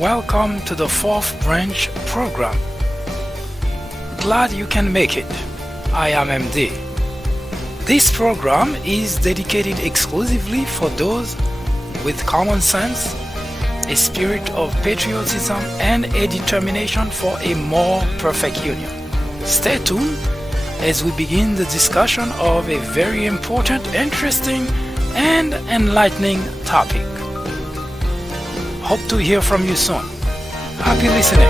Welcome to the fourth branch program. Glad you can make it. I am MD. This program is dedicated exclusively for those with common sense, a spirit of patriotism, and a determination for a more perfect union. Stay tuned as we begin the discussion of a very important, interesting, and enlightening topic. Hope to hear from you soon. Happy listening.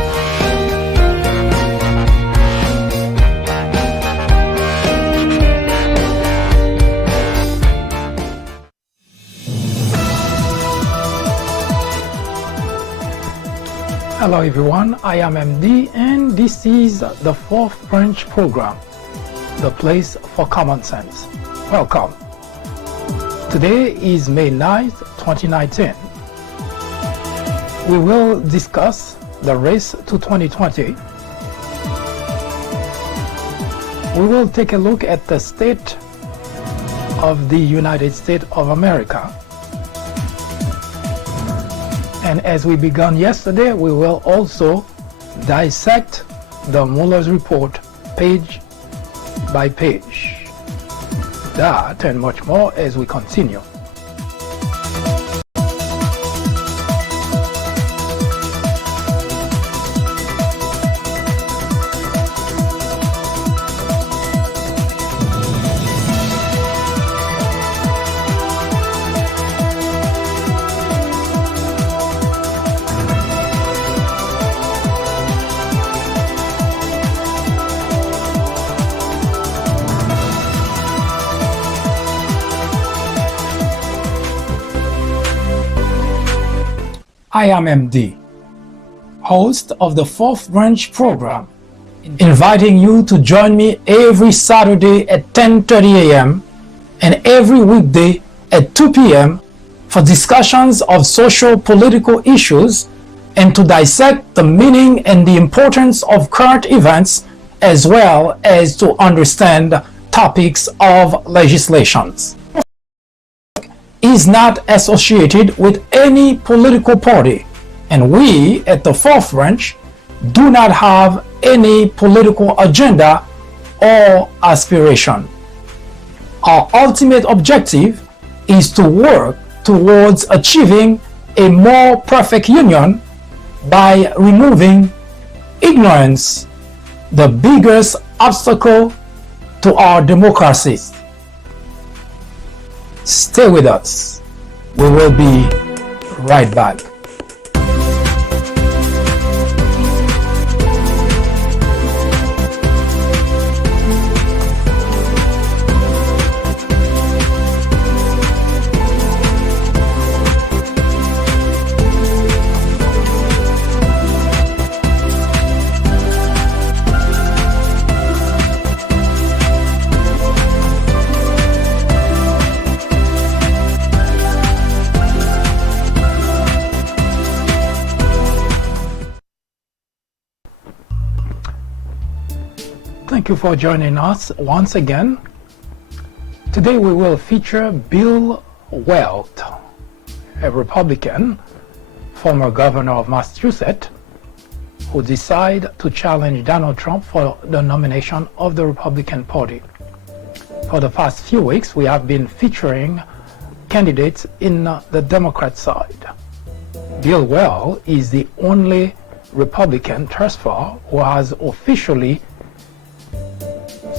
Hello everyone, I am MD and this is the fourth branch program, the place for common sense. Welcome. Today is May 9th, 2019. We will discuss the race to 2020. We will take a look at the state of the United States of America. And as we began yesterday, we will also dissect the Mueller's report page by page. That and much more as we continue. I am MD, host of the fourth branch program, inviting you to join me every Saturday at 10:30 a.m. and every weekday at 2 p.m. for discussions of social political issues and to dissect the meaning and the importance of current events as well as to understand topics of legislations. Is not associated with any political party, and we at the fourth branch do not have any political agenda or aspiration. Our ultimate objective is to work towards achieving a more perfect union by removing ignorance, the biggest obstacle to our democracy. Stay with us. We will be right back. Thank you for joining us once again. Today we will feature Bill Weld, a Republican, former governor of Massachusetts, who decided to challenge Donald Trump for the nomination of the Republican Party. For the past few weeks, we have been featuring candidates in the Democrat side. Bill Weld is the only Republican thus far who has officially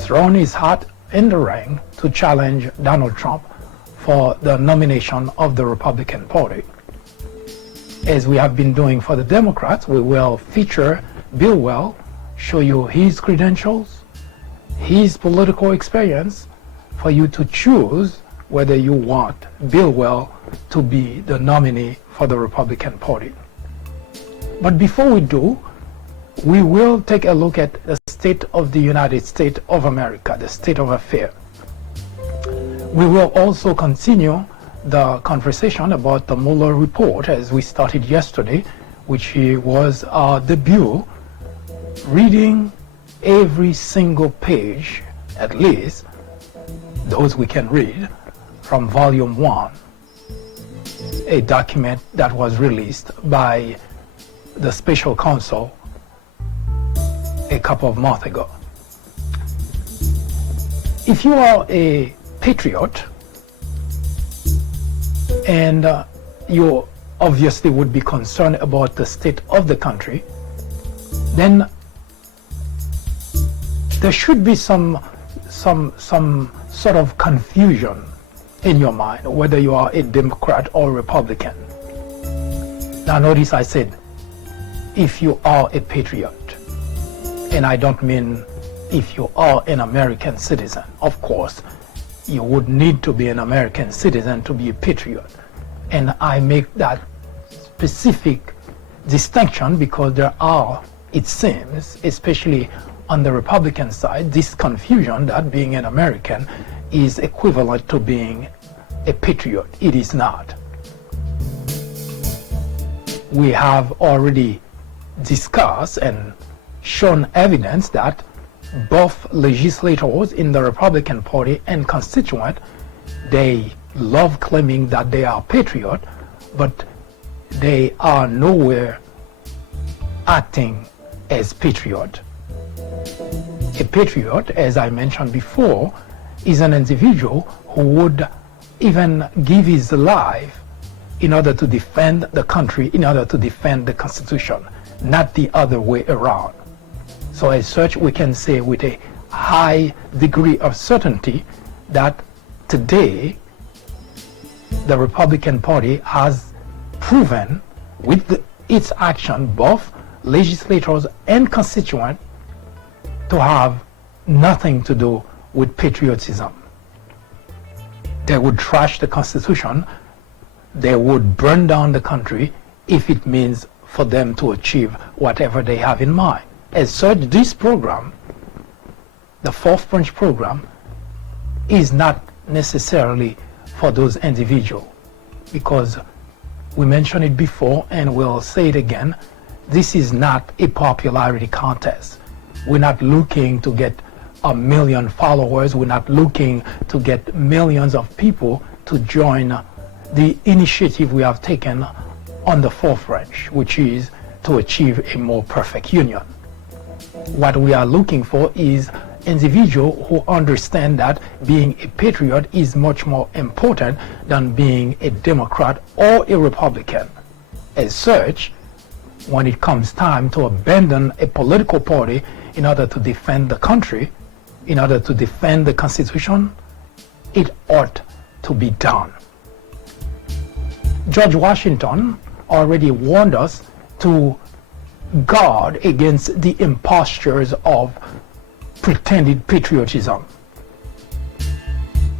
thrown his hat in the ring to challenge Donald Trump for the nomination of the Republican Party. As we have been doing for the Democrats, we will feature Bill Weld, show you his credentials, his political experience, for you to choose whether you want Bill Weld to be the nominee for the Republican Party. But before we do, we will take a look at the state of the United States of America, the state of affairs. We will also continue the conversation about the Mueller report as we started yesterday, which was our debut, reading every single page, at least those we can read, from volume 1, a document that was released by the special counsel a couple of months ago. If you are a patriot and you obviously would be concerned about the state of the country, then there should be some sort of confusion in your mind whether you are a Democrat or Republican. Now notice I said if you are a patriot, and I don't mean if you are an American citizen. Of course, you would need to be an American citizen to be a patriot. And I make that specific distinction because there are, it seems, especially on the Republican side, this confusion that being an American is equivalent to being a patriot. It is not. We have already discussed and shown evidence that both legislators in the Republican Party and constituent, they love claiming that they are patriot, but they are nowhere acting as patriot. A patriot, as I mentioned before, is an individual who would even give his life in order to defend the country, in order to defend the Constitution, not the other way around. So as such, we can say with a high degree of certainty that today the Republican Party has proven with its action, both legislators and constituents, to have nothing to do with patriotism. They would trash the Constitution, they would burn down the country if it means for them to achieve whatever they have in mind. As such, this program, the Fourth Branch program, is not necessarily for those individuals, because we mentioned it before and we'll say it again, this is not a popularity contest. We're not looking to get 1 million followers, we're not looking to get millions of people to join the initiative we have taken on the Fourth Branch, which is to achieve a more perfect union. What we are looking for is individuals who understand that being a patriot is much more important than being a Democrat or a Republican. As such, when it comes time to abandon a political party in order to defend the country, in order to defend the Constitution, it ought to be done. George Washington already warned us to guard against the impostures of pretended patriotism.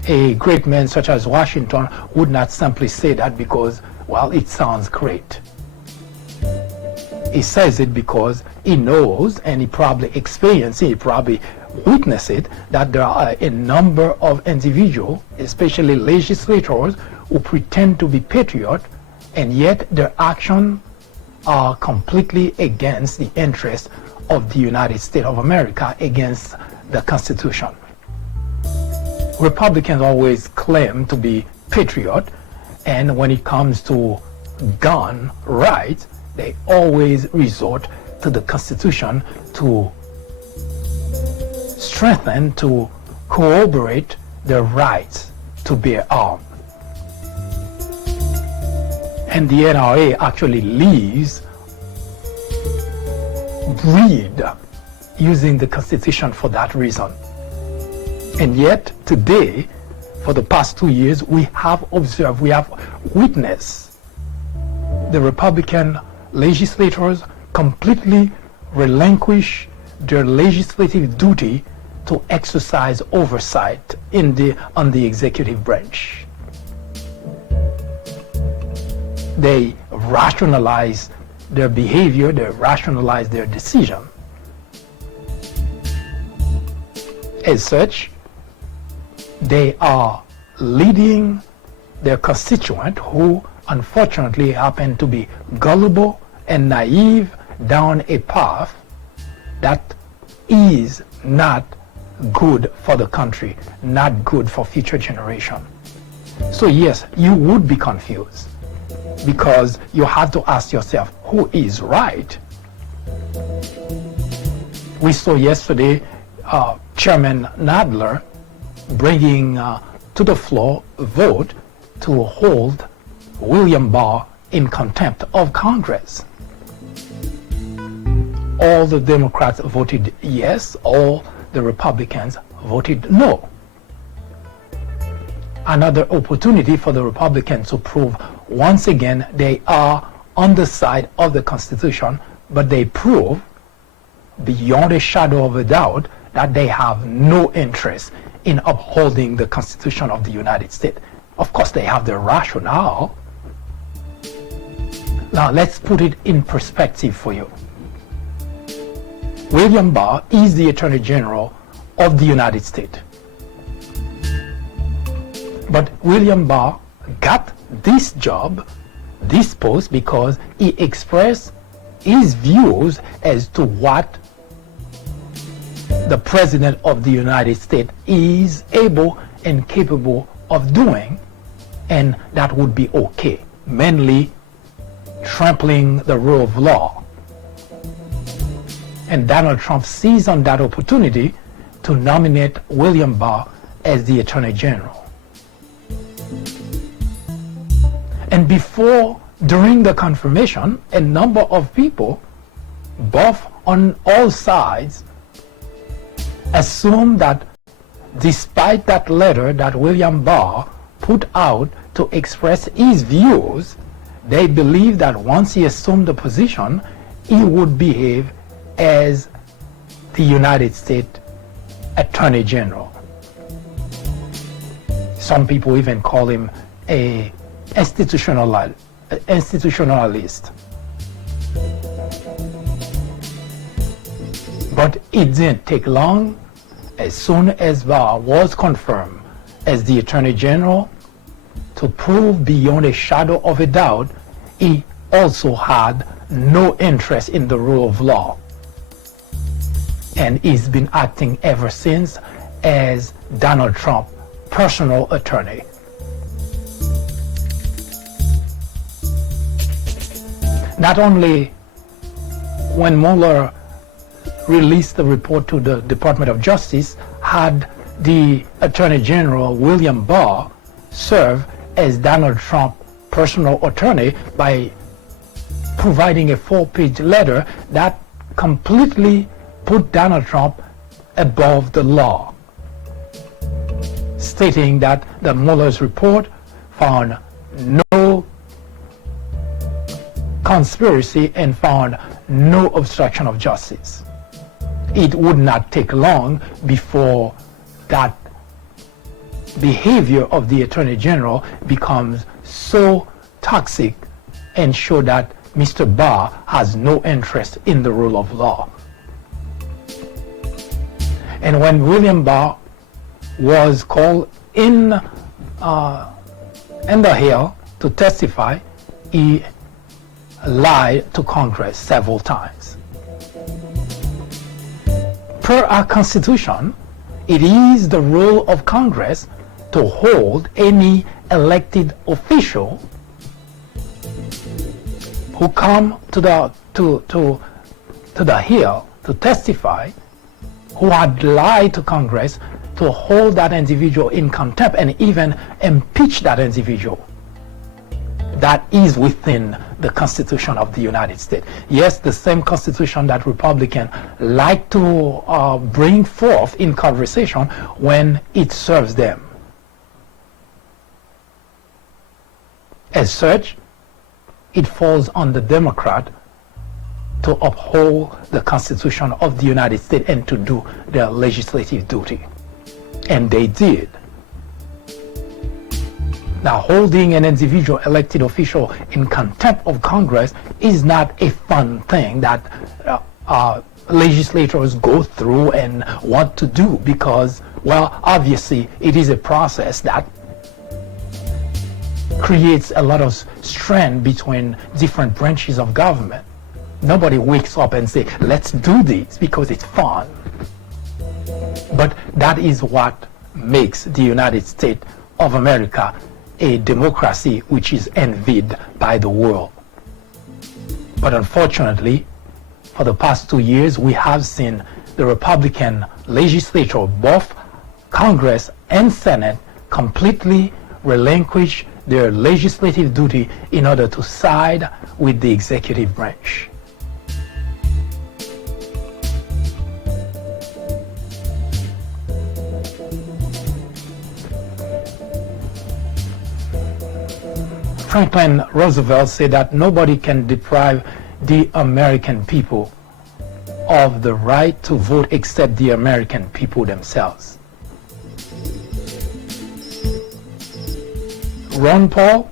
A great man such as Washington would not simply say that because, well, it sounds great. He says it because he knows, and he probably experienced it, he probably witnessed it, that there are a number of individuals, especially legislators, who pretend to be patriots, and yet their actions are completely against the interests of the United States of America, against the Constitution. Republicans always claim to be patriot, and when it comes to gun rights, they always resort to the Constitution to strengthen, to corroborate their rights to bear arms. And the NRA actually lives, breed, using the Constitution for that reason. And yet, today, for the past 2 years, we have observed, we have witnessed the Republican legislators completely relinquish their legislative duty to exercise oversight on the executive branch. They rationalize their behavior, they rationalize their decision. As such, they are leading their constituent, who unfortunately happen to be gullible and naive, down a path that is not good for the country, not good for future generations. So yes, you would be confused. because you have to ask yourself, who is right? We saw yesterday Chairman Nadler bringing to the floor a vote to hold William Barr in contempt of Congress. All the Democrats voted yes, all the Republicans voted no. Another opportunity for the Republicans to prove once again they are on the side of the Constitution, but they prove beyond a shadow of a doubt that they have no interest in upholding the Constitution of the United States. Of course, they have their rationale. Now, let's put it in perspective for you. William Barr is the Attorney General of the United States. But William Barr got this job, this post, because he expressed his views as to what the President of the United States is able and capable of doing, and that would be okay, mainly trampling the rule of law. And Donald Trump seized on that opportunity to nominate William Barr as the Attorney General. And during the confirmation, a number of people, both on all sides, assumed that despite that letter that William Barr put out to express his views, they believed that once he assumed the position, he would behave as the United States Attorney General. Some people even call him a institutionalist. But it didn't take long. As soon as Barr was confirmed as the Attorney General, to prove beyond a shadow of a doubt, he also had no interest in the rule of law. And he's been acting ever since as Donald Trump's personal attorney. Not only when Mueller released the report to the Department of Justice, had the Attorney General William Barr serve as Donald Trump's personal attorney by providing a 4-page letter that completely put Donald Trump above the law, stating that the Mueller's report found no conspiracy and found no obstruction of justice. It would not take long before that behavior of the Attorney General becomes so toxic and show that Mr. Barr has no interest in the rule of law. And when William Barr was called in the Hill to testify, he lied to Congress several times. Per our Constitution, it is the role of Congress to hold any elected official who come to the Hill to testify, who had lied to Congress, to hold that individual in contempt and even impeach that individual. That is within the Constitution of the United States. Yes, the same Constitution that Republicans like to bring forth in conversation when it serves them. As such, it falls on the Democrat to uphold the Constitution of the United States and to do their legislative duty. And they did. Now, holding an individual elected official in contempt of Congress is not a fun thing that legislators go through and want to do because, well, obviously it is a process that creates a lot of strain between different branches of government. Nobody wakes up and says, let's do this because it's fun. But that is what makes the United States of America a democracy which is envied by the world. But unfortunately, for the past 2 years, we have seen the Republican legislature, both Congress and Senate, completely relinquish their legislative duty in order to side with the executive branch. Franklin Roosevelt said that nobody can deprive the American people of the right to vote except the American people themselves. Ron Paul,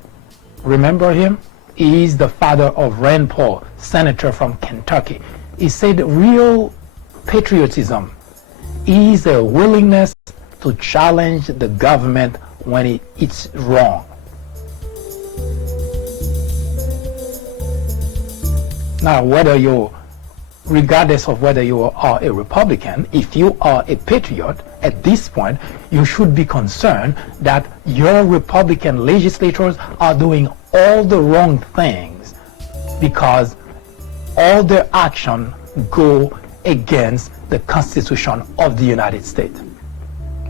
remember him? He is the father of Rand Paul, senator from Kentucky. He said real patriotism is a willingness to challenge the government when it's wrong. Now, regardless of whether you are a Republican, if you are a patriot, at this point, you should be concerned that your Republican legislators are doing all the wrong things because all their action go against the Constitution of the United States.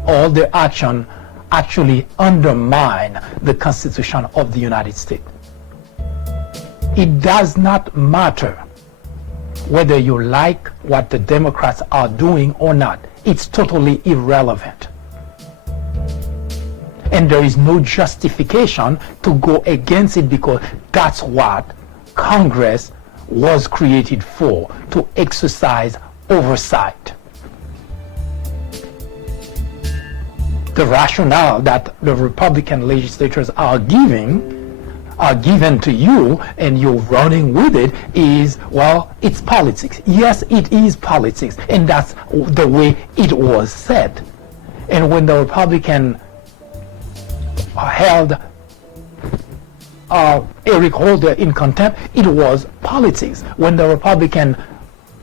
All their action actually undermine the Constitution of the United States. It does not matter whether you like what the Democrats are doing or not. It's totally irrelevant. And there is no justification to go against it because that's what Congress was created for, to exercise oversight. The rationale that the Republican legislators are given to you and you're running with it is, well, it's politics. Yes, it is politics, and that's the way it was said. And when the Republican held Eric Holder in contempt, it was politics. When the Republican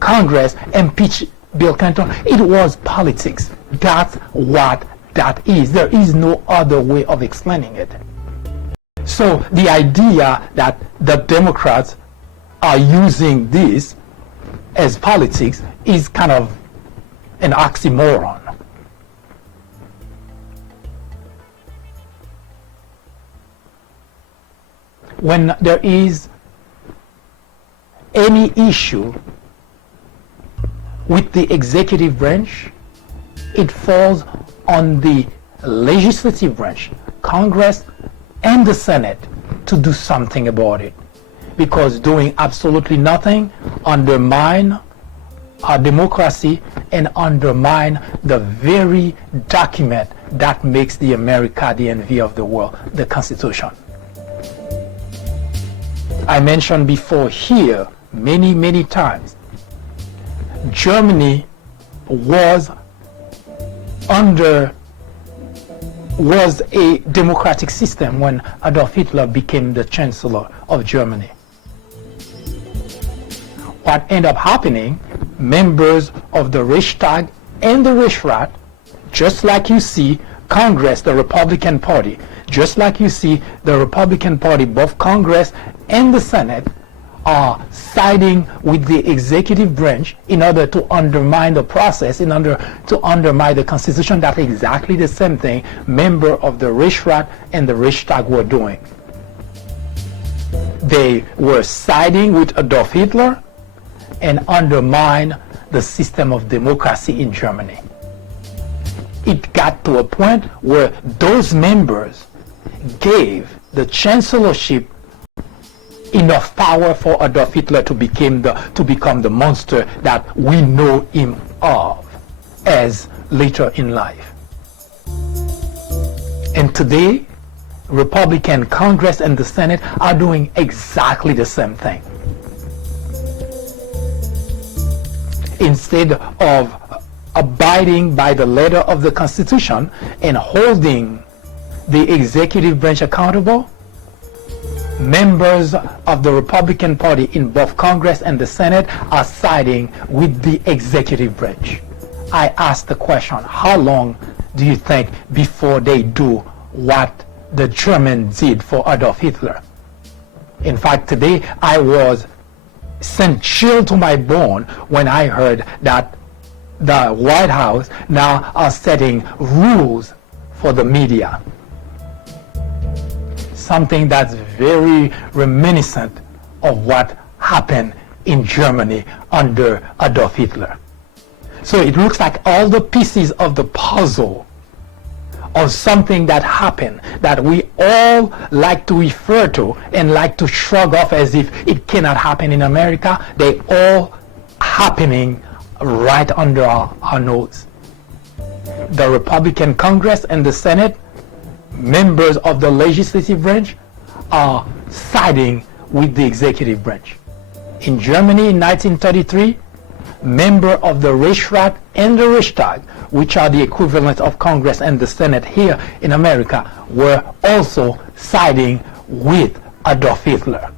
Congress impeached Bill Clinton, it was politics. That's what that is. There is no other way of explaining it. So the idea that the Democrats are using this as politics is kind of an oxymoron. When there is any issue with the executive branch, it falls on the legislative branch, Congress and the Senate, to do something about it, because doing absolutely nothing undermine our democracy and undermine the very document that makes the America the envy of the world, the Constitution. I mentioned before here many times, Germany was a democratic system when Adolf Hitler became the Chancellor of Germany. What ended up happening, members of the Reichstag and the Reichsrat, just like you see Congress, the Republican Party, just like you see the Republican Party, both Congress and the Senate, are siding with the executive branch in order to undermine the process, in order to undermine the Constitution. That's exactly the same thing members of the Reichsrat and the Reichstag were doing. They were siding with Adolf Hitler and undermine the system of democracy in Germany. It got to a point where those members gave the chancellorship enough power for Adolf Hitler to become the monster that we know him of as later in life. And today, Republican Congress and the Senate are doing exactly the same thing. Instead of abiding by the letter of the Constitution and holding the executive branch accountable, members of the Republican Party in both Congress and the Senate are siding with the executive branch. I ask the question, how long do you think before they do what the Germans did for Adolf Hitler. In fact, today I was sent chill to my bone when I heard that the White House now are setting rules for the media. Something that's very reminiscent of what happened in Germany under Adolf Hitler. So it looks like all the pieces of the puzzle of something that happened that we all like to refer to and like to shrug off as if it cannot happen in America, they all happening right under our nose. The Republican Congress and the Senate, members of the legislative branch, are siding with the executive branch. In Germany in 1933, members of the Reichsrat and the Reichstag, which are the equivalent of Congress and the Senate here in America, were also siding with Adolf Hitler.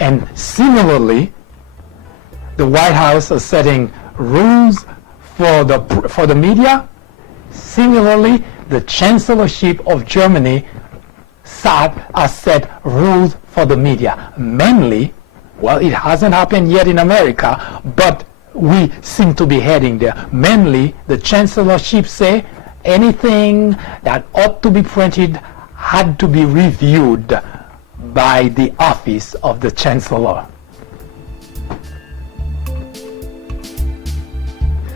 And similarly, the White House is setting rules for the media. Similarly, the Chancellorship of Germany has set rules for the media. Mainly, well, it hasn't happened yet in America, but we seem to be heading there. Mainly, the Chancellorship say anything that ought to be printed had to be reviewed by the office of the Chancellor.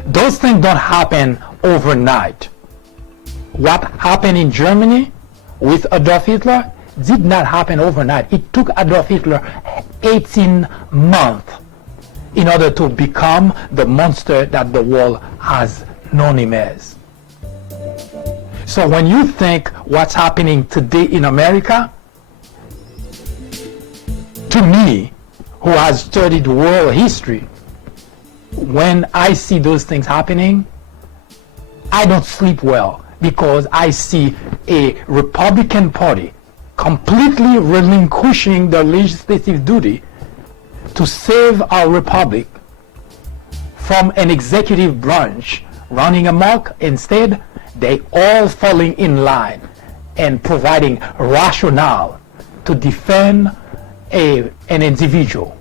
Those things don't happen overnight. What happened in Germany with Adolf Hitler did not happen overnight. It took Adolf Hitler 18 months in order to become the monster that the world has known him as. So when you think what's happening today in America, to me, who has studied world history, when I see those things happening, I don't sleep well, because I see a Republican Party completely relinquishing the legislative duty to save our republic from an executive branch running amok. Instead, they all falling in line and providing rationale to defend an individual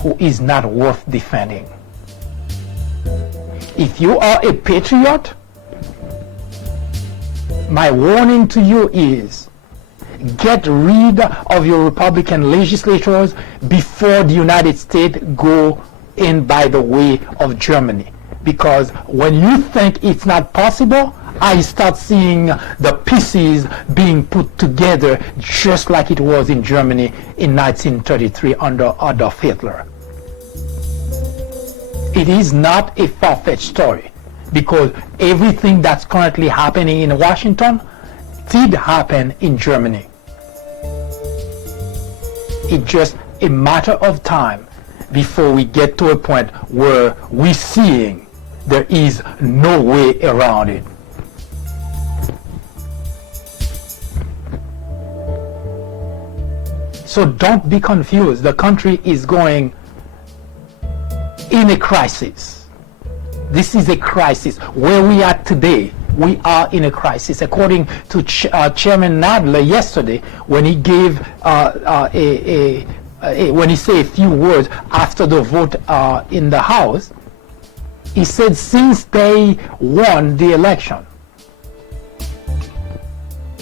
who is not worth defending. If you are a patriot, my warning to you is get rid of your Republican legislators before the United States go in by the way of Germany. Because when you think it's not possible, I start seeing the pieces being put together just like it was in Germany in 1933 under Adolf Hitler. It is not a far-fetched story, because everything that's currently happening in Washington did happen in Germany. It's just a matter of time before we get to a point where we're seeing there is no way around it. So don't be confused. The country is going in a crisis. This is a crisis. Where we are today, we are in a crisis. According to Chairman Nadler yesterday, when he gave when he said a few words after the vote in the House, he said since they won the election,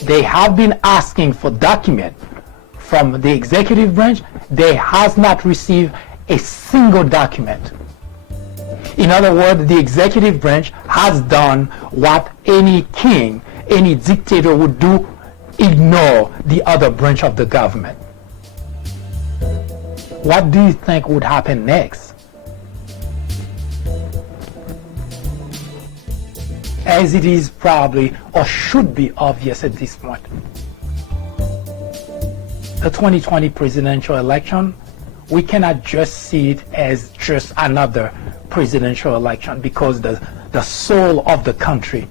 they have been asking for documents from the executive branch. They has not received a single document. In other words, the executive branch has done what any king, any dictator would do: ignore the other branch of the government. What do you think would happen next? As it is probably or should be obvious at this point, the 2020 presidential election, we cannot just see it as just another presidential election, because the soul of the country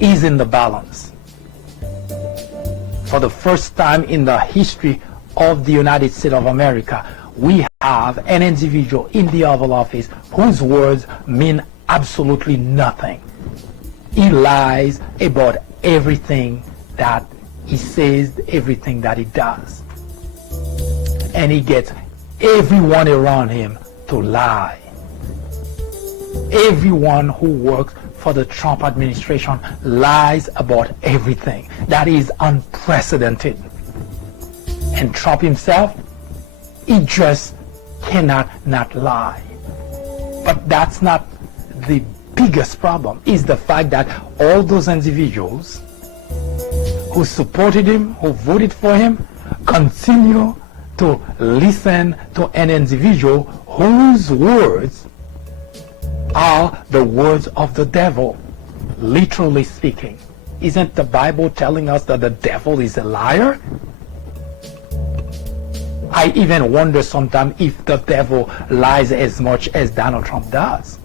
is in the balance. For the first time in the history of the United States of America, we have an individual in the Oval Office whose words mean absolutely nothing. He lies about everything that he says, everything that he does. And he gets everyone around him to lie. Everyone who works for the Trump administration lies about everything. That is unprecedented. And Trump himself, he just cannot not lie. But that's not the biggest problem. Is the fact that all those individuals who supported him, who voted for him, continue to listen to an individual whose words are the words of the devil, literally speaking. Isn't the Bible telling us that the devil is a liar? I even wonder sometimes if the devil lies as much as Donald Trump does.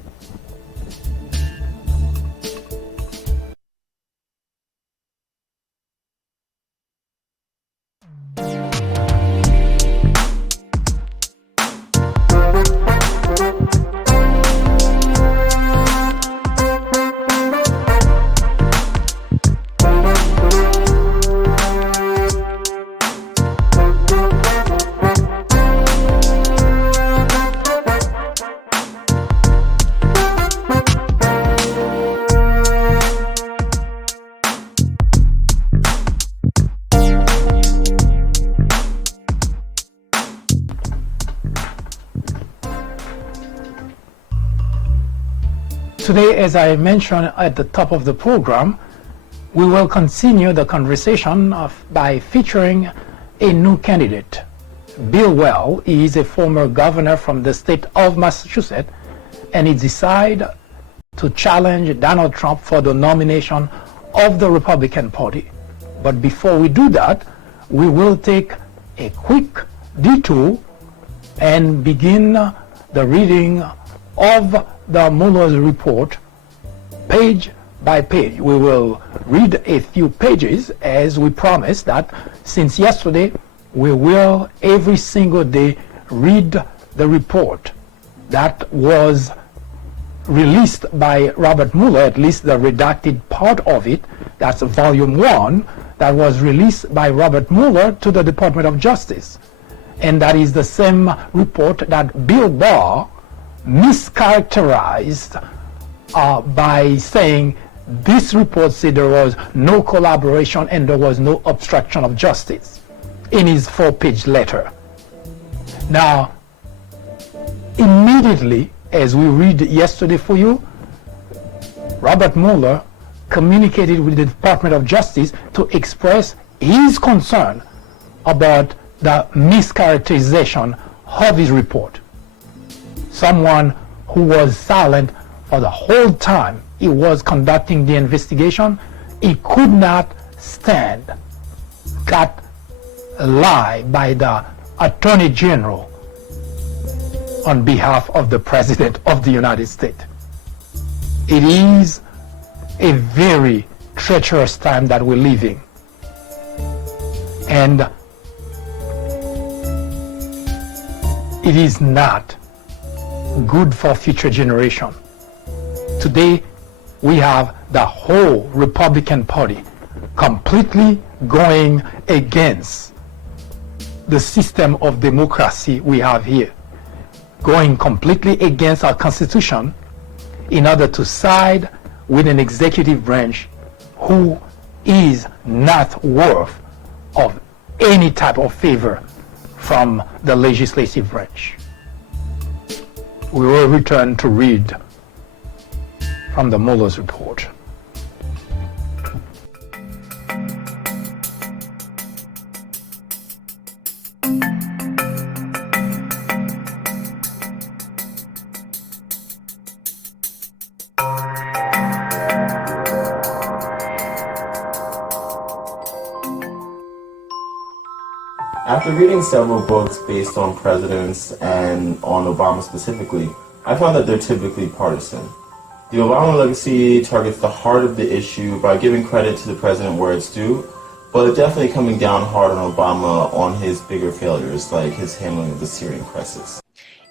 Today, as I mentioned at the top of the program, we will continue the conversation by featuring a new candidate. Bill Weld is a former governor from the state of Massachusetts, and he decided to challenge Donald Trump for the nomination of the Republican Party. But before we do that, we will take a quick detour and begin the reading of the Mueller's report page by page. We will read a few pages as we promised that since yesterday we will every single day read the report that was released by Robert Mueller, at least the redacted part of it. That's volume 1 that was released by Robert Mueller to the Department of Justice. And that is the same report that Bill Barr mischaracterized by saying this report said there was no collaboration and there was no obstruction of justice in his 4-page letter. Now, immediately as we read yesterday for you, Robert Mueller communicated with the Department of Justice to express his concern about the mischaracterization of his report. Someone who was silent for the whole time he was conducting the investigation, he could not stand that lie by the Attorney General on behalf of the President of the United States. It is a very treacherous time that we're living. And it is not good for future generation. Today, we have the whole Republican Party completely going against the system of democracy we have here, going completely against our Constitution in order to side with an executive branch who is not worth of any type of favor from the legislative branch. We will return to read from the Mueller's report. After reading several books based on presidents and on Obama specifically, I found that they're typically partisan. The Obama legacy targets the heart of the issue by giving credit to the president where it's due, but definitely coming down hard on Obama on his bigger failures, like his handling of the Syrian crisis.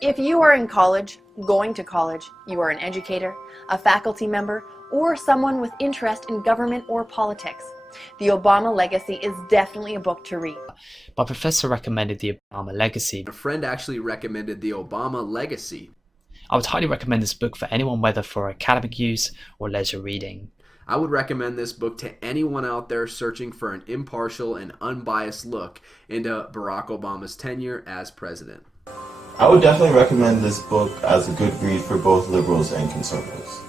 If you are in college, going to college, you are an educator, a faculty member, or someone with interest in government or politics. The Obama Legacy is definitely a book to read. My professor recommended The Obama Legacy. A friend actually recommended The Obama Legacy. I would highly recommend this book for anyone, whether for academic use or leisure reading. I would recommend this book to anyone out there searching for an impartial and unbiased look into Barack Obama's tenure as president. I would definitely recommend this book as a good read for both liberals and conservatives.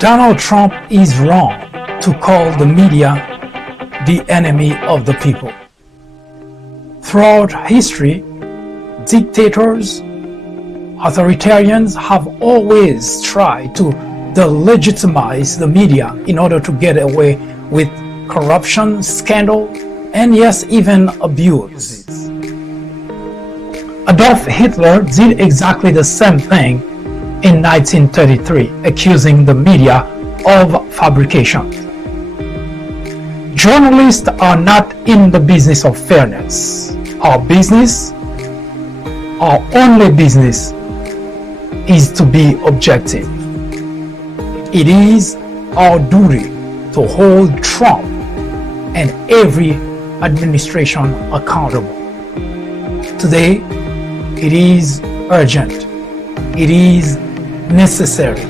Donald Trump is wrong to call the media the enemy of the people. Throughout history, dictators, authoritarians have always tried to delegitimize the media in order to get away with corruption, scandal, and yes, even abuse. Adolf Hitler did exactly the same thing in 1933, accusing the media of fabrication. Journalists are not in the business of fairness. Our only business, is to be objective. It is our duty to hold Trump and every administration accountable. Today, it is urgent. It is necessary.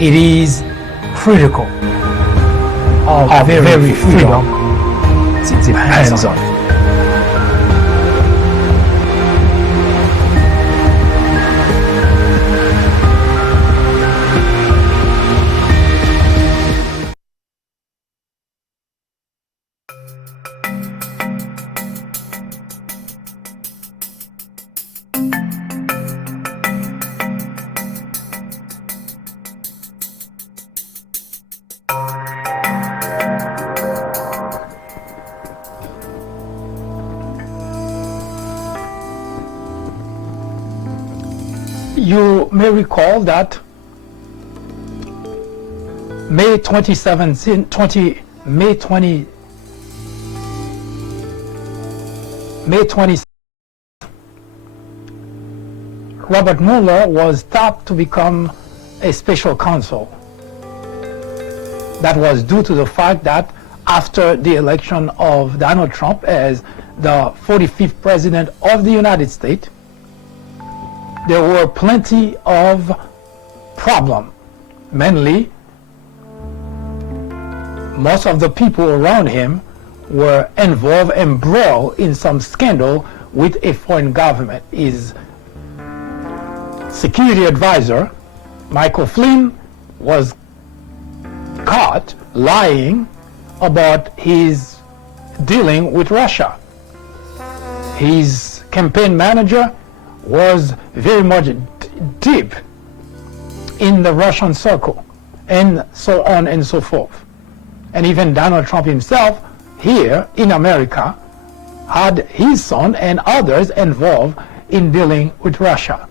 It is critical. Our very freedom depends on it. You may recall that May 2017, Robert Mueller was tapped to become a special counsel. That was due to the fact that after the election of Donald Trump as the 45th president of the United States, there were plenty of problems. Mainly, most of the people around him were involved and embroiled in some scandal with a foreign government. His security advisor, Michael Flynn, was caught lying about his dealing with Russia. His campaign manager was very much deep in the Russian circle, and so on and so forth. And even Donald Trump himself here in America had his son and others involved in dealing with Russia.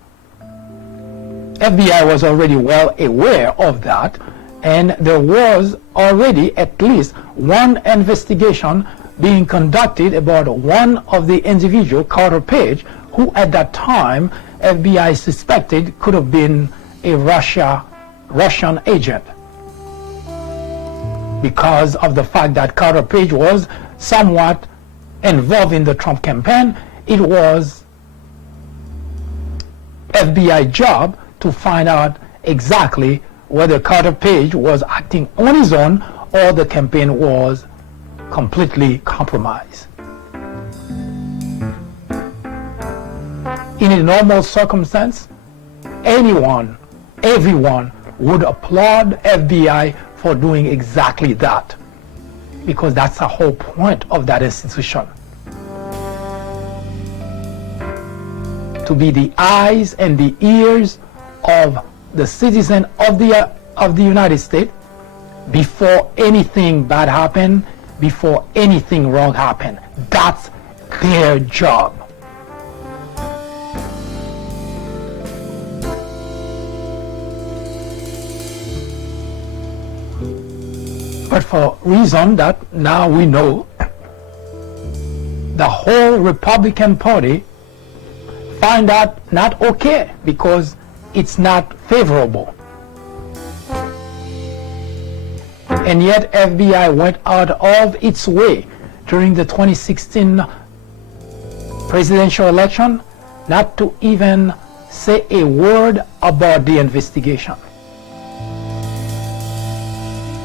FBI was already well aware of that, and there was already at least one investigation being conducted about one of the individual, Carter Page, who at that time FBI suspected could have been a Russian agent, because of the fact that Carter Page was somewhat involved in the Trump campaign. It was FBI job to find out exactly whether Carter Page was acting on his own or the campaign was completely compromised. In a normal circumstance, everyone would applaud FBI for doing exactly that, because that's the whole point of that institution. To be the eyes and the ears of the citizen of the United States before anything bad happened, before anything wrong happened. That's their job. But for reason that now we know, the whole Republican Party find that not okay because it's not favorable. And yet FBI went out of its way during the 2016 presidential election not to even say a word about the investigation.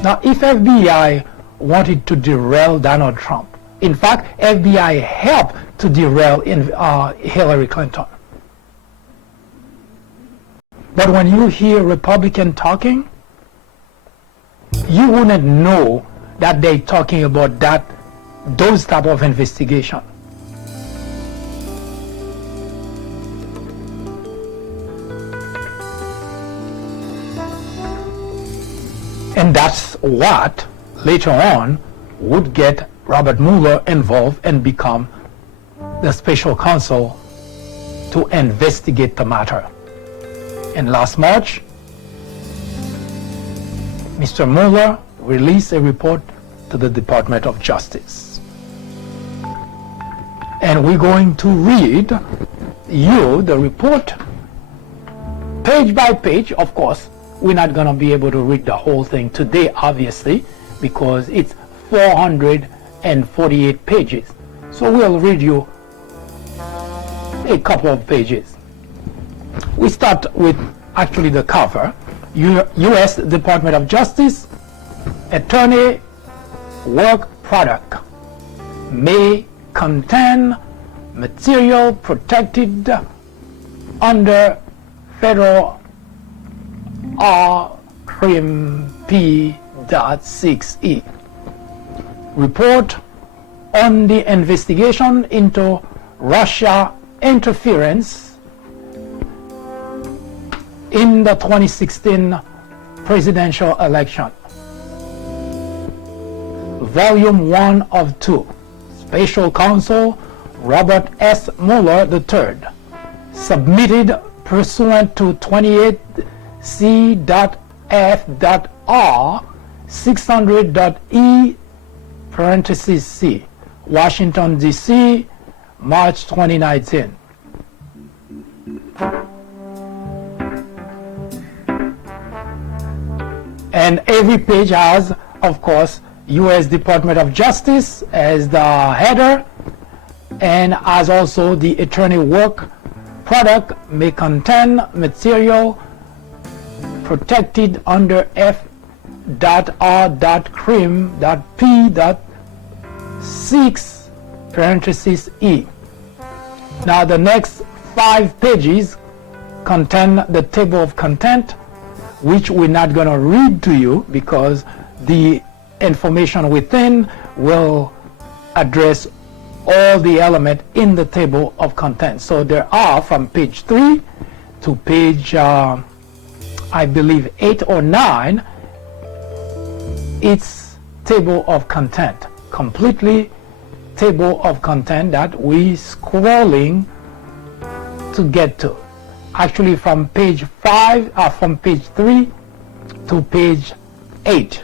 Now, if FBI wanted to derail Donald Trump, in fact, FBI helped to derail Hillary Clinton. But when you hear Republicans talking, you wouldn't know that they're talking about those type of investigation. And that's what later on would get Robert Mueller involved and become the special counsel to investigate the matter. And last March, Mr. Mueller released a report to the Department of Justice. And we're going to read you the report page by page. Of course, we're not going to be able to read the whole thing today, obviously, because it's 448 pages. So we'll read you a couple of pages. We start with actually the cover. U.S. Department of Justice, attorney work product may contain material protected under federal Crime P.6e. Report on the investigation into Russia interference in the 2016 presidential election. Volume 1 of 2. Special Counsel Robert S. Mueller III. Submitted pursuant to 28 C.F.R. 600.E parenthesis C. Washington, D.C., March 2019. And every page has, of course, U.S. Department of Justice as the header, and as also the attorney work product may contain material protected under F.R.Crim.P.6 parenthesis E. Now the next 5 pages contain the table of content, which we're not going to read to you because the information within will address all the elements in the table of content. So there are from page 3 to page I believe 8 or 9, it's table of content, completely table of content that we scrolling to get to. Actually from page 5, from page 3 to page 8.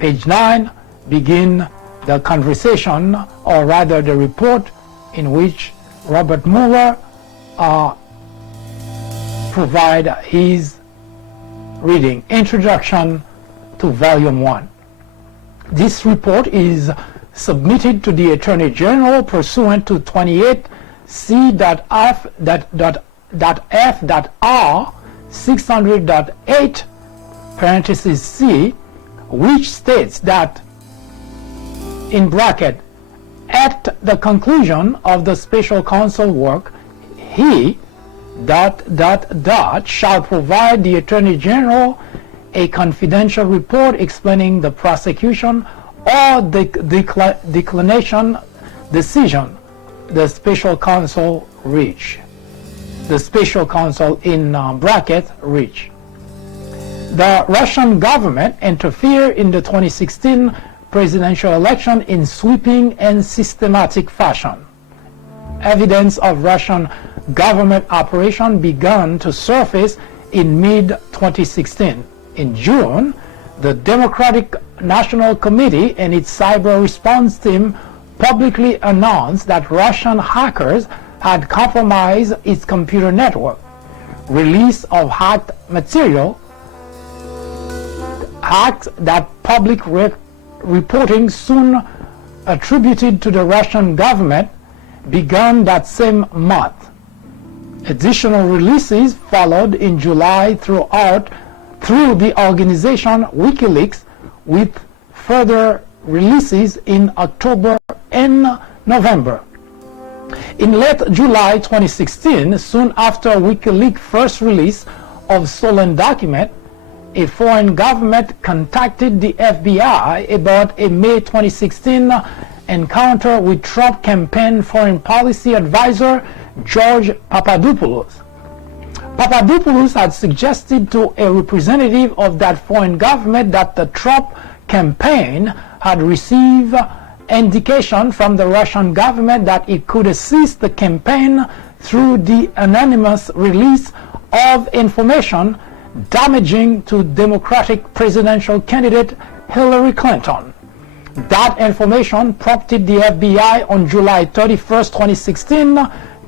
Page 9 begin the conversation, or rather the report, in which Robert Mueller provide his reading, Introduction to Volume 1. This report is submitted to the Attorney General pursuant to 28 C.F.R. 600.8 parenthesis C, which states that, in bracket, at the conclusion of the special counsel work, he ... shall provide the Attorney General a confidential report explaining the prosecution or the decision the special counsel reach. The special counsel in bracket reach. The Russian government interfered in the 2016 presidential election in sweeping and systematic fashion. Evidence of Russian government operation began to surface in mid-2016. In June, the Democratic National Committee and its cyber response team publicly announced that Russian hackers had compromised its computer network. Release of hacked material, hacks that public reporting soon attributed to the Russian government began that same month. Additional releases followed in July through the organization WikiLeaks, with further releases in October and November. In late July 2016, soon after WikiLeaks' first release of stolen documents, a foreign government contacted the FBI about a May 2016 encounter with Trump campaign foreign policy advisor George Papadopoulos. Papadopoulos had suggested to a representative of that foreign government that the Trump campaign had received indication from the Russian government that it could assist the campaign through the anonymous release of information damaging to Democratic presidential candidate Hillary Clinton. That information prompted the FBI on July 31, 2016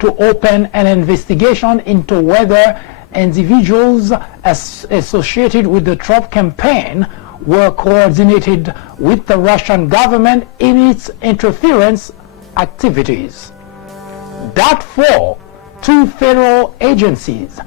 to open an investigation into whether individuals associated with the Trump campaign were coordinated with the Russian government in its interference activities. That fall, two federal agencies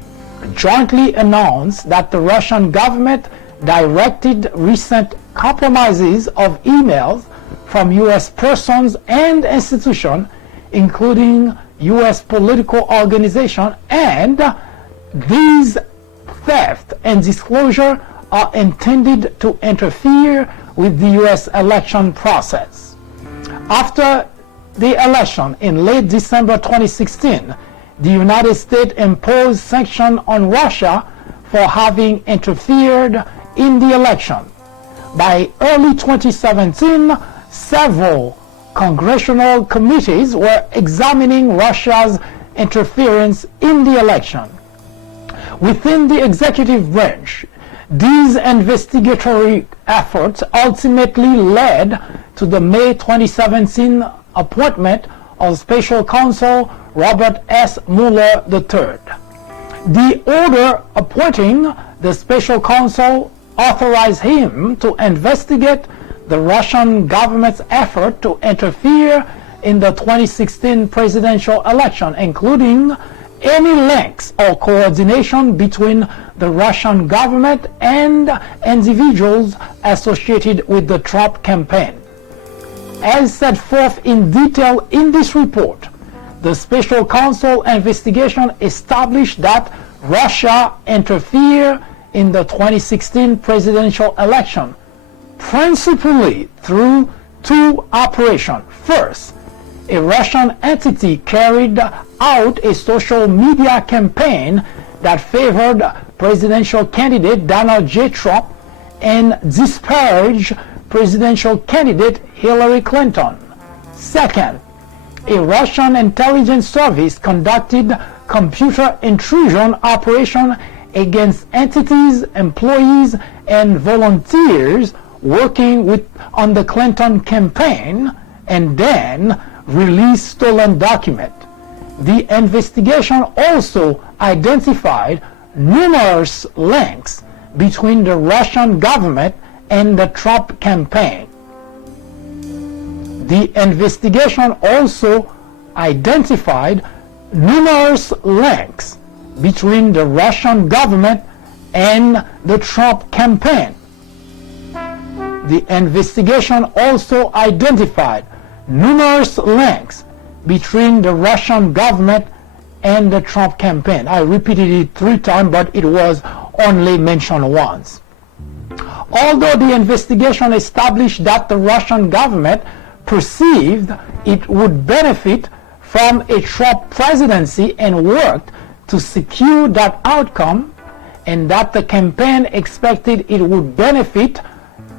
jointly announced that the Russian government directed recent compromises of emails from U.S. persons and institutions, including U.S. political organizations, and these theft and disclosure are intended to interfere with the U.S. election process. After the election in late December 2016, the United States imposed sanctions on Russia for having interfered in the election. By early 2017, several congressional committees were examining Russia's interference in the election. Within the executive branch, these investigatory efforts ultimately led to the May 2017 appointment of Special Counsel Robert S. Mueller III. The order appointing the Special Counsel authorized him to investigate the Russian government's effort to interfere in the 2016 presidential election, including any links or coordination between the Russian government and individuals associated with the Trump campaign. As set forth in detail in this report, the Special Counsel investigation established that Russia interfered in the 2016 presidential election, principally through two operations. First, a Russian entity carried out a social media campaign that favored presidential candidate Donald J. Trump and disparaged presidential candidate Hillary Clinton. Second, a Russian intelligence service conducted computer intrusion operation against entities, employees, and volunteers working on the Clinton campaign, and then released stolen documents. The investigation also identified numerous links between the Russian government and the Trump campaign. The investigation also identified numerous links between the Russian government and the Trump campaign. The investigation also identified numerous links between the Russian government and the Trump campaign. I repeated it 3 times, but it was only mentioned once. Although the investigation established that the Russian government perceived it would benefit from a Trump presidency and worked to secure that outcome, and that the campaign expected it would benefit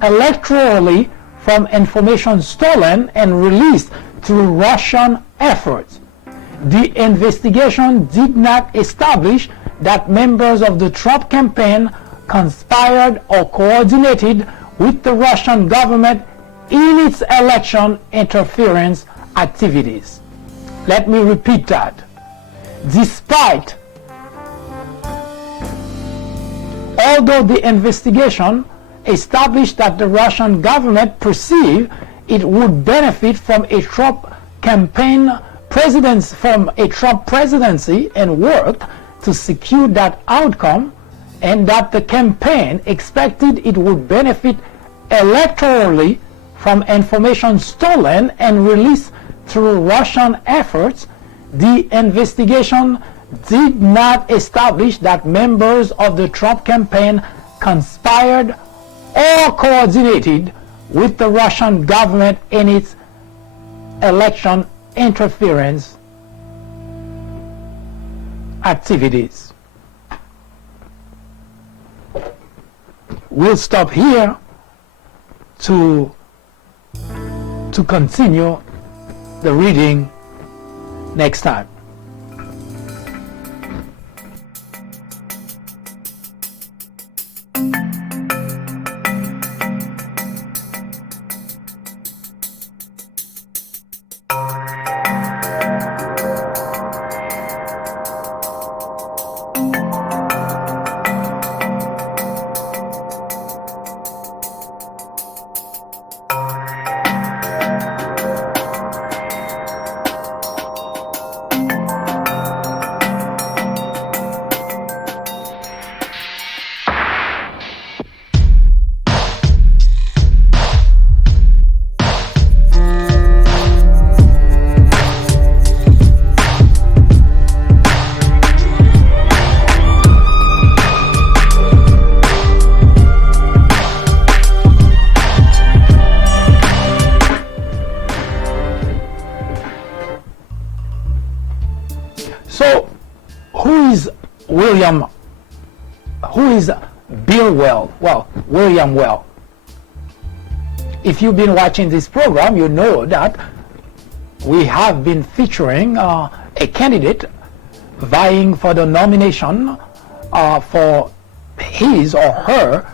electorally from information stolen and released through Russian efforts, the investigation did not establish that members of the Trump campaign conspired or coordinated with the Russian government in its election interference activities. Let me repeat that. Despite, although the investigation established that the Russian government perceived it would benefit from a Trump presidency and worked to secure that outcome, and that the campaign expected it would benefit electorally from information stolen and released through Russian efforts, the investigation did not establish that members of the Trump campaign conspired or coordinated with the Russian government in its election interference activities. We'll stop here to continue the reading next time. So, who is Bill Weld? Well, William Weld. If you've been watching this program, you know that we have been featuring a candidate vying for the nomination for his or her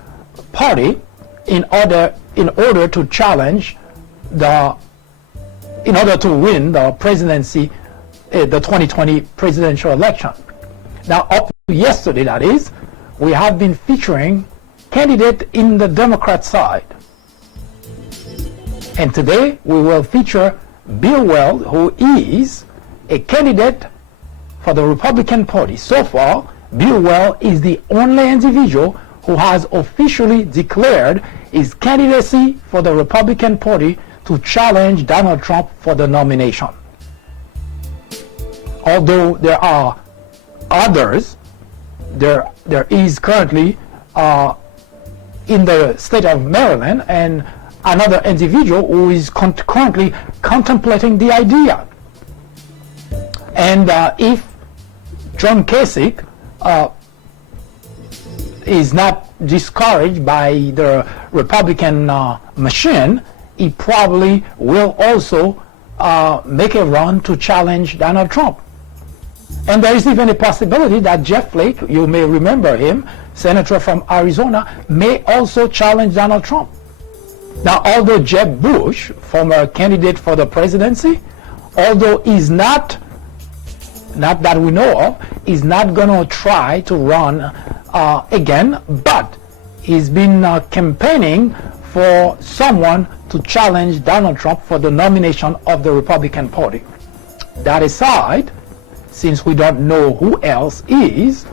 party in order to challenge in order to win the presidency, the 2020 presidential election. Now, up to yesterday, that is, we have been featuring candidate in the Democrat side. And today we will feature Bill Weld, who is a candidate for the Republican Party. So far, Bill Weld is the only individual who has officially declared his candidacy for the Republican Party to challenge Donald Trump for the nomination. Although there are others, there is currently in the state of Maryland and another individual who is currently contemplating the idea. And if John Kasich is not discouraged by the Republican machine, he probably will also make a run to challenge Donald Trump. And there is even a possibility that Jeff Flake, you may remember him, senator from Arizona, may also challenge Donald Trump. Now, although Jeb Bush, former candidate for the presidency, although he's not that we know of, is not going to try to run again, but he's been campaigning for someone to challenge Donald Trump for the nomination of the Republican Party. That aside, since we don't know who else is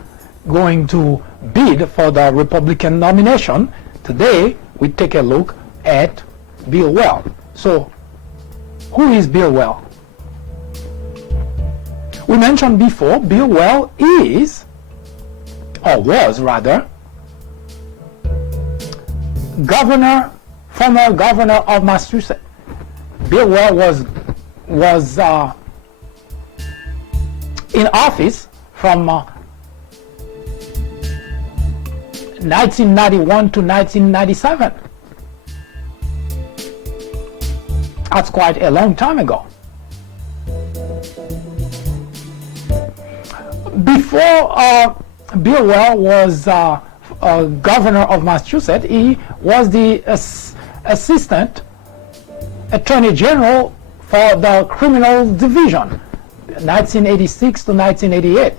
going to bid for the Republican nomination, today we take a look at Bill Weld. So, who is Bill Weld? We mentioned before, Bill Weld is, or was rather, former governor of Massachusetts. Bill Weld was in office from 1991 to 1997. That's quite a long time ago. Before Bill Weld was governor of Massachusetts. He was the assistant attorney general for the criminal division, 1986 to 1988.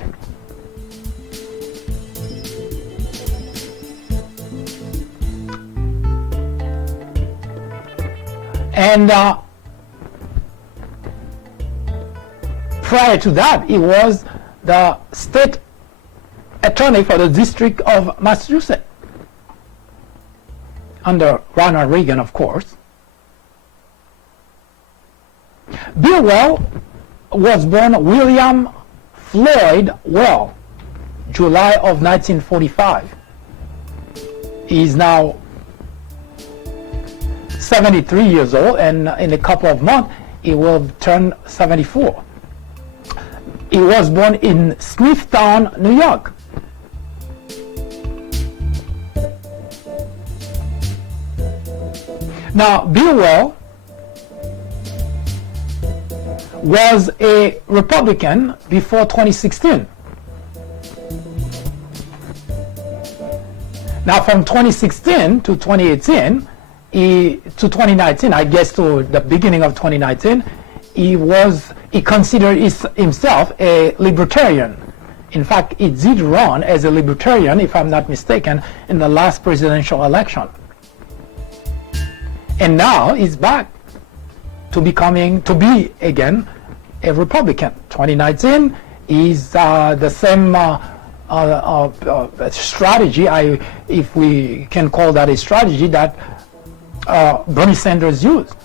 And prior to that, he was the state attorney for the District of Massachusetts under Ronald Reagan, of course. Bill Weld was born William Floyd Weld, July of 1945. He is now 73 years old, and in a couple of months he will turn 74. He was born in Smithtown, New York. Now, Bill Weld was a Republican before 2016. Now, from 2016 to 2018, to 2019, I guess to the beginning of 2019, he considered himself a libertarian. In fact, he did run as a libertarian, if I'm not mistaken, in the last presidential election. And now he's back to be again a Republican. 2019 is the same strategy, if we can call that a strategy, that Bernie Sanders used.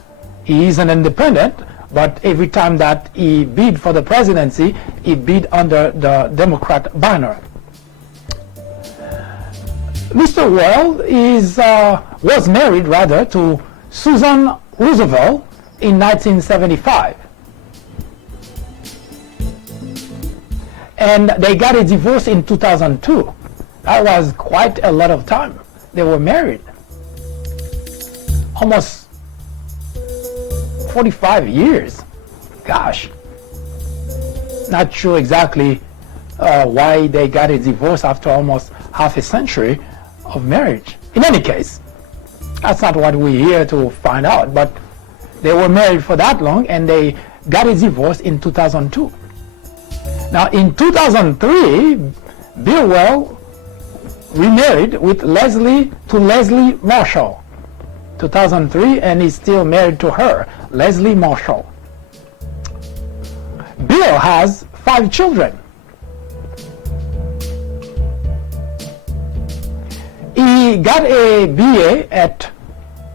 He is an independent, but every time that he bid for the presidency, he bid under the Democrat banner. Mr. Weld was married to Susan Roosevelt in 1975. And they got a divorce in 2002. That was quite a lot of time. They were married. Almost 45 years. Gosh. Not sure exactly why they got a divorce after almost half a century of marriage. In any case, that's not what we're here to find out, but they were married for that long and they got a divorce in 2002. Now, in 2003, Bill Weld remarried with Leslie Marshall. 2003, and he's still married to her, Leslie Marshall. Bill has 5 children. He got a BA at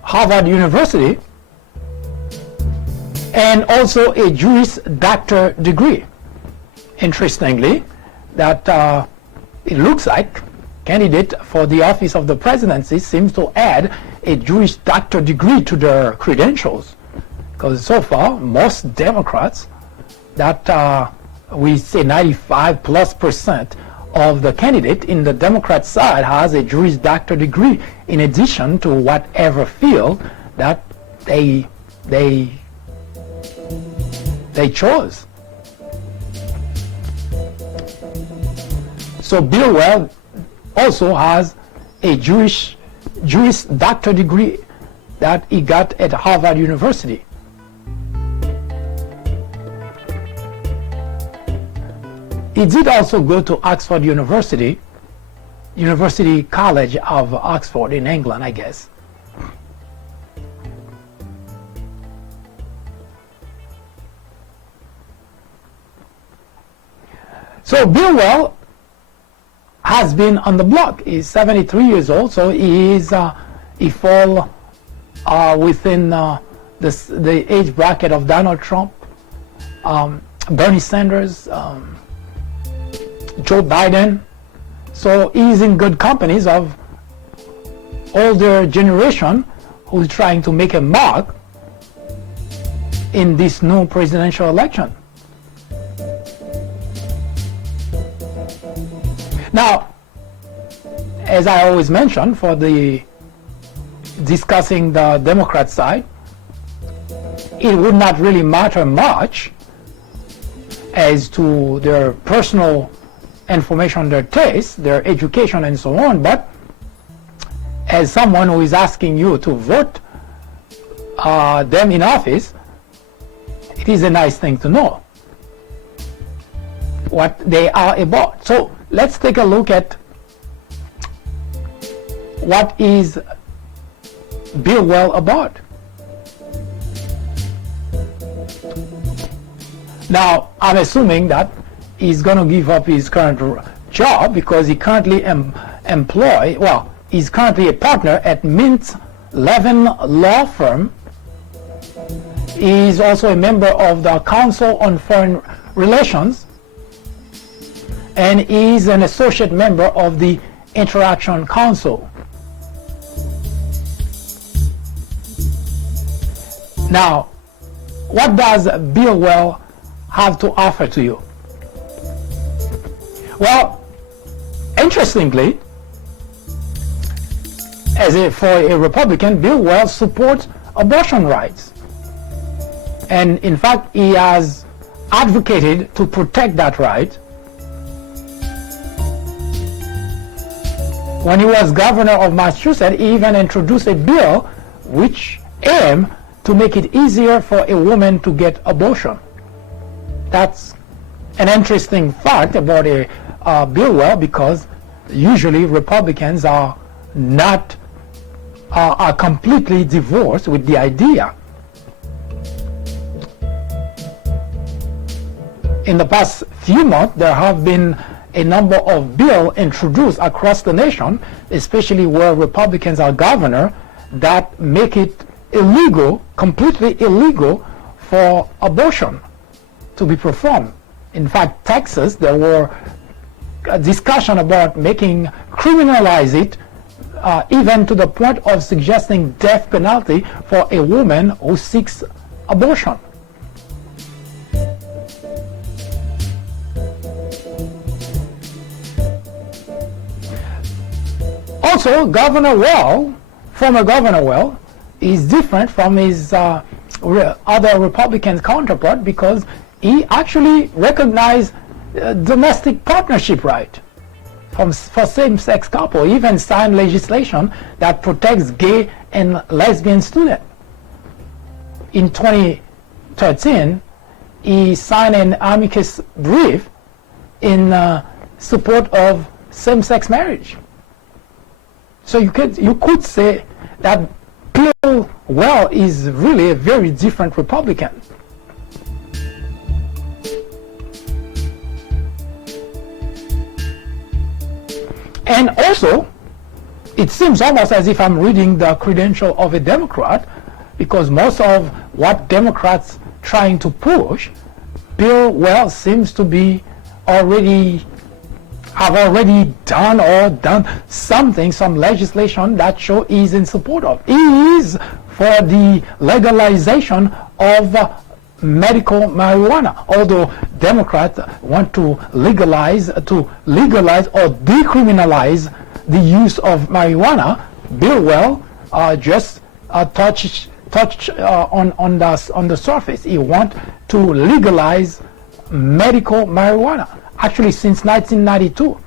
Harvard University and also a Juris Doctor degree. Interestingly, that it looks like candidate for the office of the presidency seems to add a Juris Doctor degree to their credentials, because so far most Democrats, that we say 95+% of the candidate in the Democrat side has a Juris Doctor degree in addition to whatever field that they chose. So Bill Weld also has a Juris Doctor degree that he got at Harvard University. He did also go to Oxford University College of Oxford in England, I guess. So Bill Weld has been on the block. He's 73 years old, so he fall within the age bracket of Donald Trump, Bernie Sanders, Joe Biden. So he's in good companies of older generation who's trying to make a mark in this new presidential election. Now, as I always mention, for the discussing the Democrat side, it would not really matter much as to their personal information, their taste, their education, and so on, but as someone who is asking you to vote them in office, it is a nice thing to know what they are about. So let's take a look at what is Bill Weld about. Now, I'm assuming that he's going to give up his current job because he currently he's currently a partner at Mintz Levin Law Firm. He is also a member of the Council on Foreign Relations, and he is an associate member of the Interaction Council. Now, what does Bill Weld have to offer to you? Well, interestingly, for a Republican, Bill Weld supports abortion rights. And in fact, he has advocated to protect that right. When he was governor of Massachusetts, he even introduced a bill which aimed to make it easier for a woman to get abortion. That's an interesting fact about Bill Weld, because usually Republicans are completely divorced with the idea. In the past few months, there have been a number of bills introduced across the nation, especially where Republicans are governor, that make it illegal, completely illegal, for abortion to be performed. In fact, Texas, there were a discussion about criminalize it, even to the point of suggesting death penalty for a woman who seeks abortion. Also, former Governor Weld, is different from his other Republican counterpart because he actually recognized domestic partnership right for same-sex couple. He even signed legislation that protects gay and lesbian students. In 2013, he signed an amicus brief in support of same-sex marriage. So you could say that Bill Weld is really a very different Republican. And also, it seems almost as if I'm reading the credential of a Democrat, because most of what Democrats trying to push, Bill Weld seems to be have already done something, some legislation that show he's in support of. He is for the legalization of medical marijuana, although Democrats want to legalize or decriminalize the use of marijuana. Bill Weld just touched on the surface. He wants to legalize medical marijuana, actually since 1992.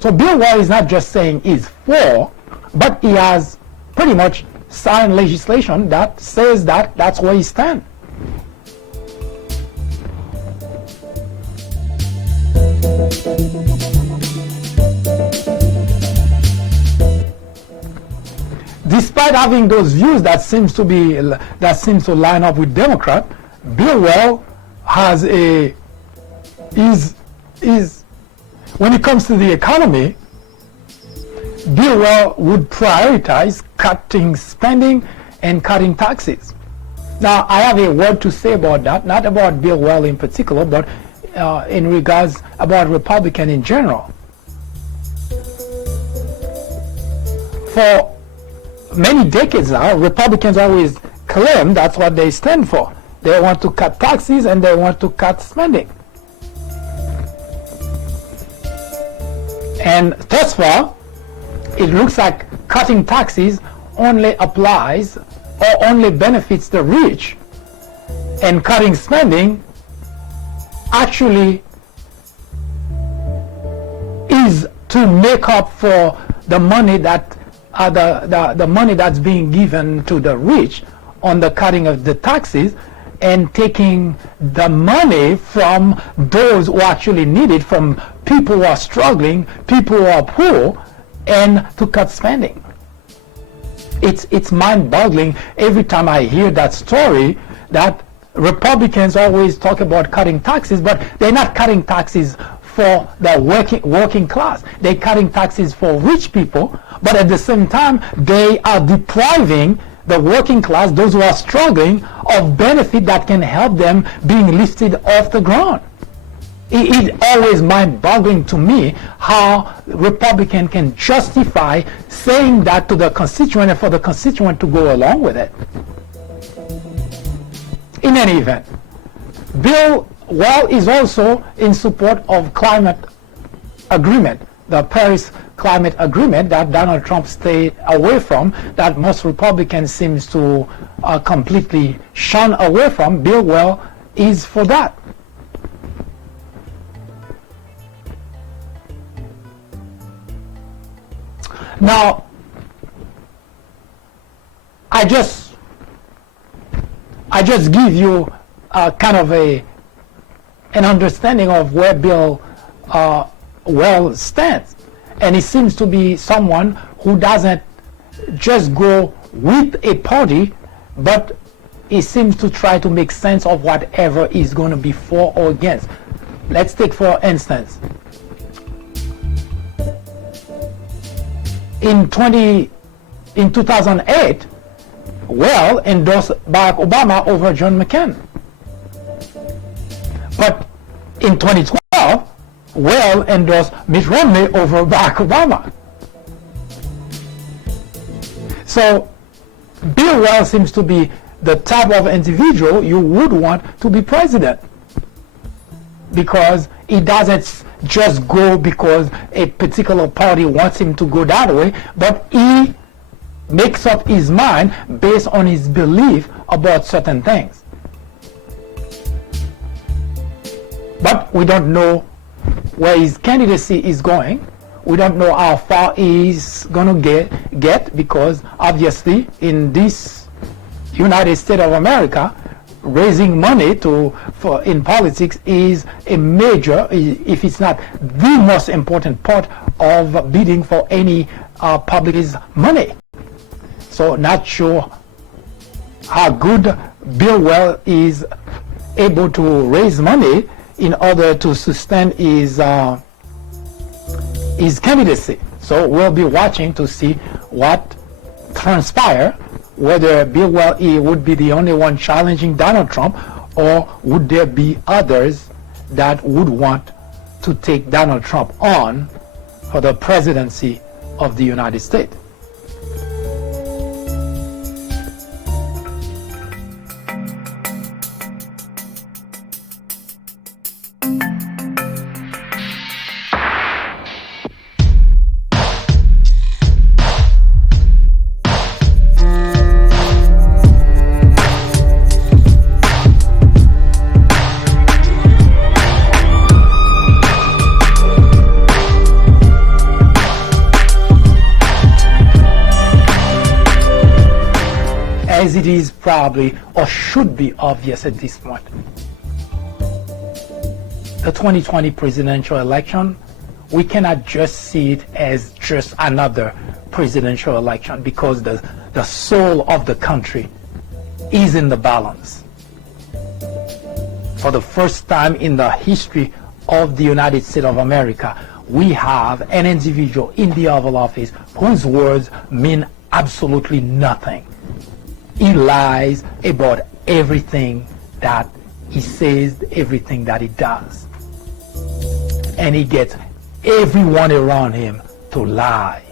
So Bill Weld is not just saying he's for, but he has pretty much signed legislation that says that that's where he stands. Despite having those views that seems to line up with Democrat, Bill Weld has when it comes to the economy, Bill Weld would prioritize cutting spending and cutting taxes. Now, I have a word to say about that, not about Bill Weld in particular, but in regards about Republican in general. For many decades now, Republicans always claim that's what they stand for. They want to cut taxes and they want to cut spending. And thus far, it looks like cutting taxes only applies or only benefits the rich, and cutting spending actually is to make up for the money that the money that's being given to the rich on the cutting of the taxes and taking the money from those who actually need it, from people who are struggling, people who are poor, and to cut spending. It's mind-boggling every time I hear that story, that Republicans always talk about cutting taxes, but they're not cutting taxes for the working class. They're cutting taxes for rich people, but at the same time, they are depriving the working class, those who are struggling, of benefit that can help them being lifted off the ground. It's always mind-boggling to me how Republican can justify saying that to the constituent and for the constituent to go along with it. In any event, Bill Weld is also in support of climate agreement, the Paris climate agreement that Donald Trump stayed away from, that most Republicans seems to completely shun away from. Bill Weld is for that. Now, I just give you kind of an understanding of where Bill Weld stands, and he seems to be someone who doesn't just go with a party, but he seems to try to make sense of whatever is going to be for or against. Let's take, for instance, in 2008, Weld endorsed Barack Obama over John McCain. But in 2012, Weld endorsed Mitt Romney over Barack Obama. So Bill Weld seems to be the type of individual you would want to be president, because he doesn't just go because a particular party wants him to go that way, but he makes up his mind based on his belief about certain things. But we don't know where his candidacy is going. We don't know how far he's going to get, because obviously in this United States of America, raising money in politics is a major, if it's not the most important part of bidding for any public's money. So not sure how good Bill Weld is able to raise money in order to sustain his candidacy. So we'll be watching to see what transpires, whether Bill Weld would be the only one challenging Donald Trump, or would there be others that would want to take Donald Trump on for the presidency of the United States. As it is probably, or should be, obvious at this point, the 2020 presidential election, we cannot just see it as just another presidential election, because the soul of the country is in the balance. For the first time in the history of the United States of America, we have an individual in the Oval Office whose words mean absolutely nothing. He lies about everything that he says, everything that he does. And he gets everyone around him to lie.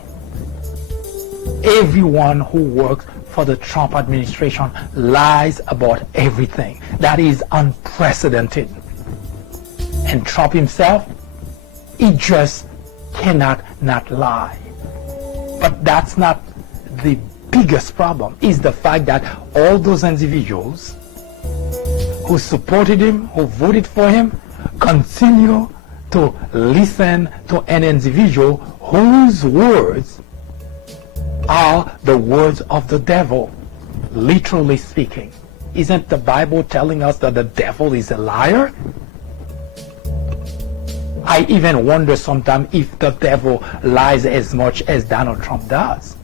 Everyone who works for the Trump administration lies about everything. That is unprecedented. And Trump himself, he just cannot not lie. But that's not the biggest problem. Is the fact that all those individuals who supported him, who voted for him, continue to listen to an individual whose words are the words of the devil, literally speaking. Isn't the Bible telling us that the devil is a liar? I even wonder sometimes if the devil lies as much as Donald Trump does.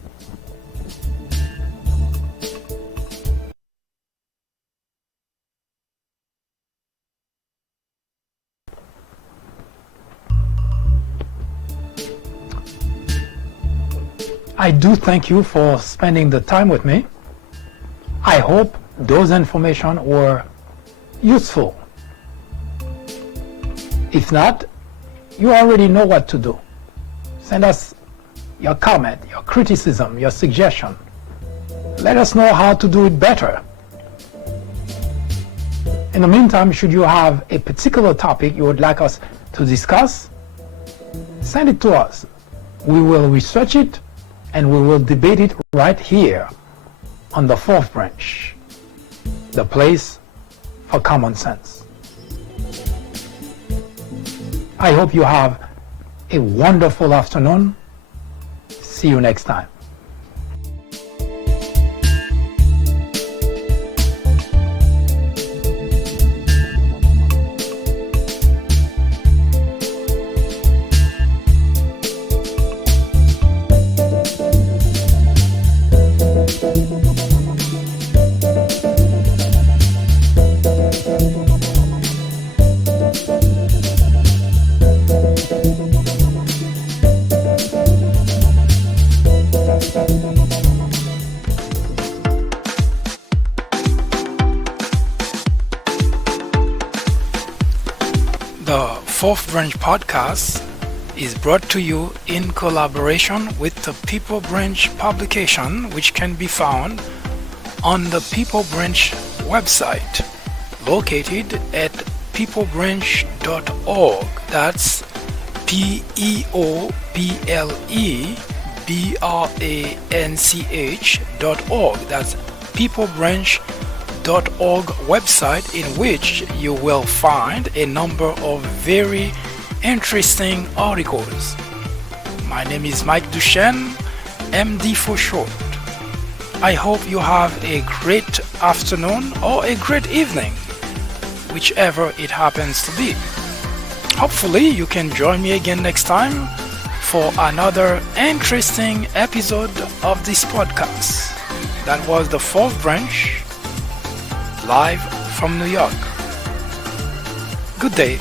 I do thank you for spending the time with me. I hope those information were useful. If not, you already know what to do. Send us your comment, your criticism, your suggestion. Let us know how to do it better. In the meantime, should you have a particular topic you would like us to discuss, send it to us. We will research it and we will debate it right here on the Fourth Branch, the place for common sense. I hope you have a wonderful afternoon. See you next time. The Fourth Branch podcast is brought to you in collaboration with the People Branch publication, which can be found on the People Branch website, located at peoplebranch.org. That's peoplebranch.org. That's peoplebranch.org website, in which you will find a number of very interesting articles. My name is Mike Duchesne, MD for short. I hope you have a great afternoon or a great evening, whichever it happens to be. Hopefully you can join me again next time for another interesting episode of this podcast. That was the Fourth Branch, live from New York. Good day.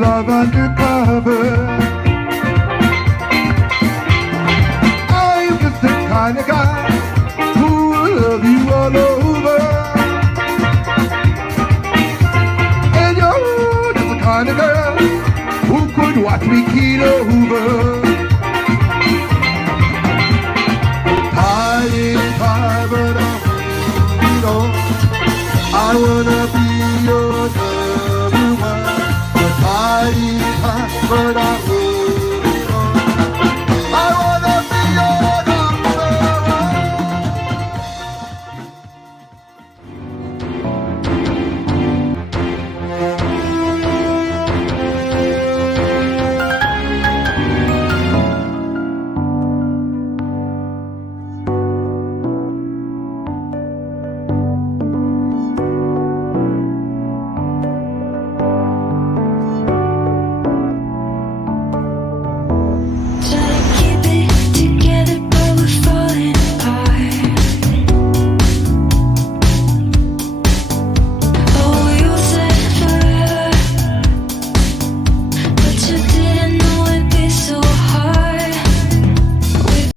love undercover. I'm just the kind of guy who will love you all over. And you're just the kind of girl who could watch me keel over. Tide is high, but I wanna